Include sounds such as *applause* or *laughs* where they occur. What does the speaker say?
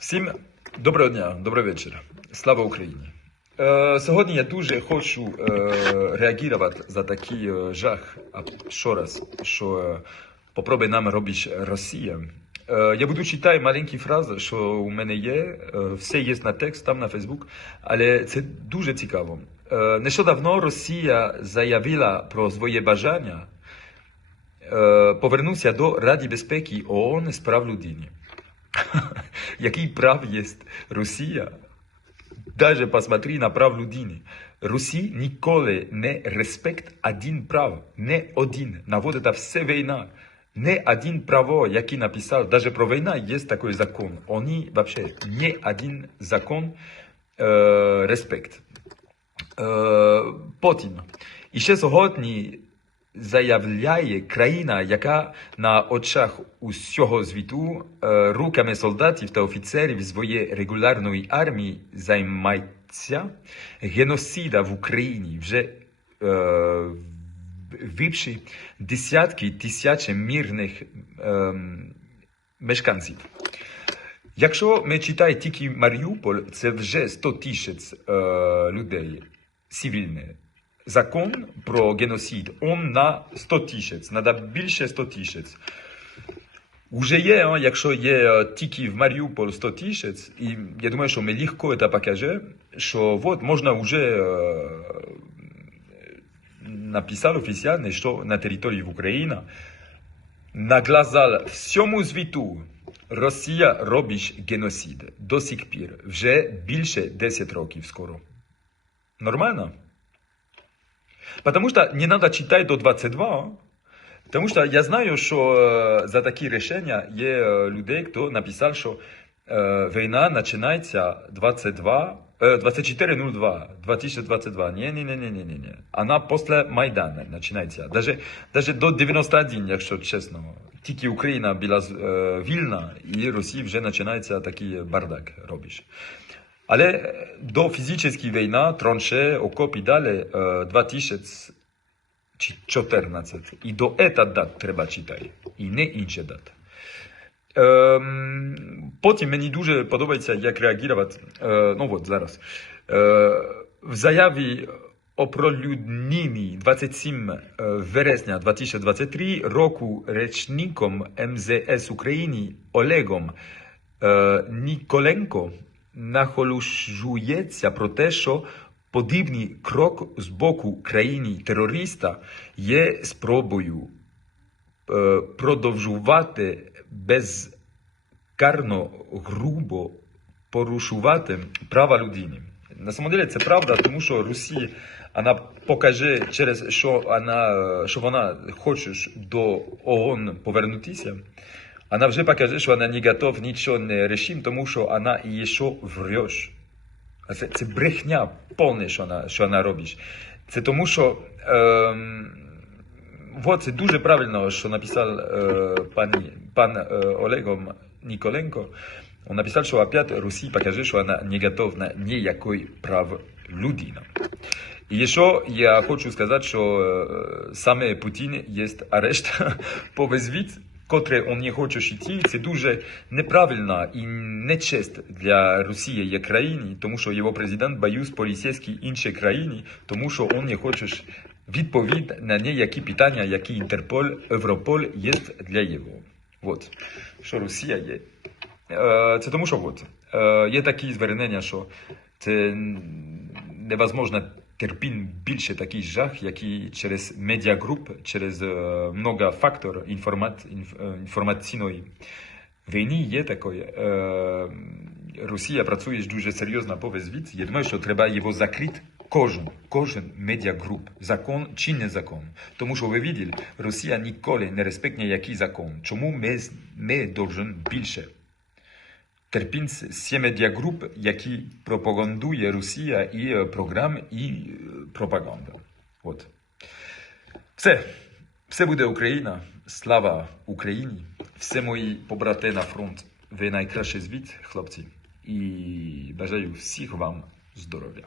Всім доброго дня, добрий вечір. Слава Україні. Е, сьогодні я дуже хочу е, реагувати за такий е, жах, а що раз, що е, попробує нам робити Росія. Е, я буду читати маленькі фрази, що у мене є. Е, все є на текст, там на Фейсбук, але це дуже цікаво. Е, нещодавно Росія заявила про своє бажання е, повернутися до Ради безпеки ООН з прав людини. *laughs* Який прав є Росія? Даже посмотри на прав людини. Русі ніколи не респект один прав, не один. Наводить все війна. Не один право, який написав, даже про війна є такий закон. Вони вообще не один закон респект. Е, потім. І ще сьогодні заявляє країна, яка на очах усього світу е, руками солдатів та офіцерів своєї регулярної армії займається геноцида в Україні вже е, вбивши десятки тисяч мирних е, мешканців. Якщо ми читаємо тільки Маріуполь, це вже 100 тисяч е, людей цивільних. Закон про геноцид, он на 100 тисяч, треба більше 100 тисяч. Уже є, а, якщо є тільки в Маріуполь 100 тисяч, і я думаю, що ми легко це покаже, що от можна вже написати офіційно, що на території України на глаза всьому світу Росія робить геноцид до сих пір, вже більше 10 років скоро. Нормально? Потому что не надо читать до 22, тому що я знаю, що е, за такі рішення є е, людей, хто написав, що е, війна починається 22, е, 24.02, 2022. Ні, ні, ні, ні, ні, ні. Вона після Майдану. Даже, даже до 91, якщо чесно. Тільки Україна була вільна, і Росія вже починається такий бардак робиш. Але до фізичної війни, тронше, окоп і далі, е, 2014. І до ета дат треба читати, і не інші дати. Ем, потім мені дуже подобається, як реагувати, е, ну от зараз. Е, в заяві оприлюдненій 27 е, вересня 2023 року речником МЗС України Олегом е, Ніколенко нахолошується про те, що подібний крок з боку країни-терориста є спробою е, продовжувати безкарно грубо порушувати права людини. На самом деле це правда, тому що Росія вона покаже через що вона, е, що вона хоче до ООН повернутися. Вона вже покаже, що вона не готова нічого не рішити, тому що вона і ще вреш. А Це, це брехня повне, що вона, що вона робить. Це тому, що ем, вот, це дуже правильно, що написав е, пані, пан е, Олегом Ніколенко. Он написал, что опять Руси покажет, что она не готова ніякої прав людина. І ще я хочу сказати, що е, саме Путін є арешт *laughs* по визвіт, котре он не хоче йти. Це дуже неправильно і нечесть для Росії як країни, тому що його президент боюсь поліцейській іншій країні, тому що он не хоче відповідь на ніякі питання, які Інтерпол, Европол є для його. Вот, що Росія є. Е, Це тому, що от, е, є такі звернення, що це невозможно терпіти більше такий жах, який через медіагруп, через е, много факторів інформат, е, інформаційної війни є такої. Е, Росія працює дуже серйозно по весь світ. Я думаю, що треба його закрити. Кожен, кожен медіагруп, закон чи не закон. Тому що ви бачили, Росія ніколи не респектує який закон. Чому ми, должен більше терпінь з медіагруп, які пропагандує Росія і програм, і пропаганда. От. Все. Все буде Україна. Слава Україні. Все мої побрати на фронт. Ви найкращий звіт, хлопці. І бажаю всіх вам здоров'я.